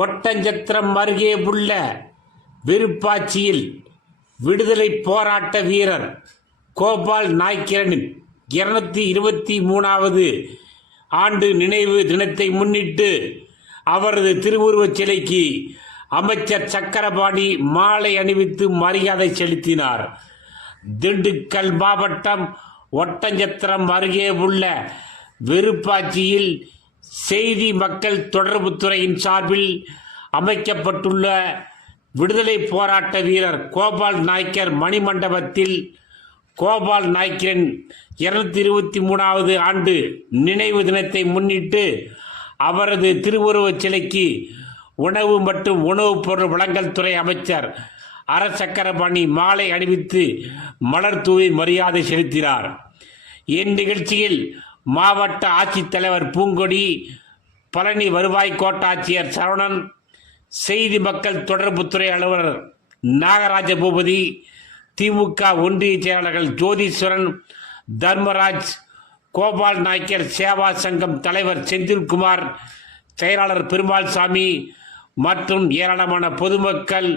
ஒட்டஞ்சத்திரம் அருகே உள்ள விருப்பாட்சியில் விடுதலை போராட்ட வீரர் கோபால் நாய்க்கிரனின் இருநூத்தி இருபத்தி மூணாவது ஆண்டு நினைவு தினத்தை முன்னிட்டு அவரது திருவுருவச் சிலைக்கு அமைச்சர் சக்கரபாணி மாலை அணிவித்து மரியாதை செலுத்தினார். திண்டுக்கல் மாவட்டம் ஒட்டஞ்சத்திரம் அருகே உள்ள விருப்பாட்சியில் செய்தி மக்கள் தொடர்புத்துறையின் சார்பில் அமைக்கப்பட்டுள்ள விடுதலை போராட்ட வீரர் கோபால் நாய்க்கர் மணிமண்டபத்தில் கோபால் நாய்க்கரின் இருநூத்தி இருபத்தி மூணாவது ஆண்டு நினைவு தினத்தை முன்னிட்டு அவரது திருவுருவச் சிலைக்கு உணவு மற்றும் உணவுப் பொருள் வழங்கல் துறை அமைச்சர் அரசக்கரபாணி மாலை அணிவித்து மலர் தூவி மரியாதை செலுத்தினார். இந்நிகழ்ச்சியில் மாவட்ட ஆட்சித்தலைவர் பூங்கொடி பழனி வருவாய் கோட்டாட்சியர் சரவணன் செய்தி மக்கள் தொடர்புத்துறை அலுவலர் நாகராஜ பூபதி திமுக ஒன்றிய செயலாளர்கள் ஜோதீஸ்வரன் தர்மராஜ் கோபால் நாயக்கர் சேவா சங்கம் தலைவர் செந்தில்குமார் செயலாளர் பெருமாள் சாமி மற்றும் ஏராளமான பொதுமக்கள்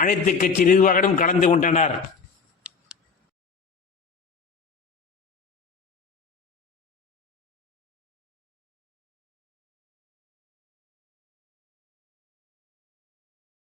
அனைத்து கட்சி நிர்வாகிகளும் கலந்து கொண்டனர்.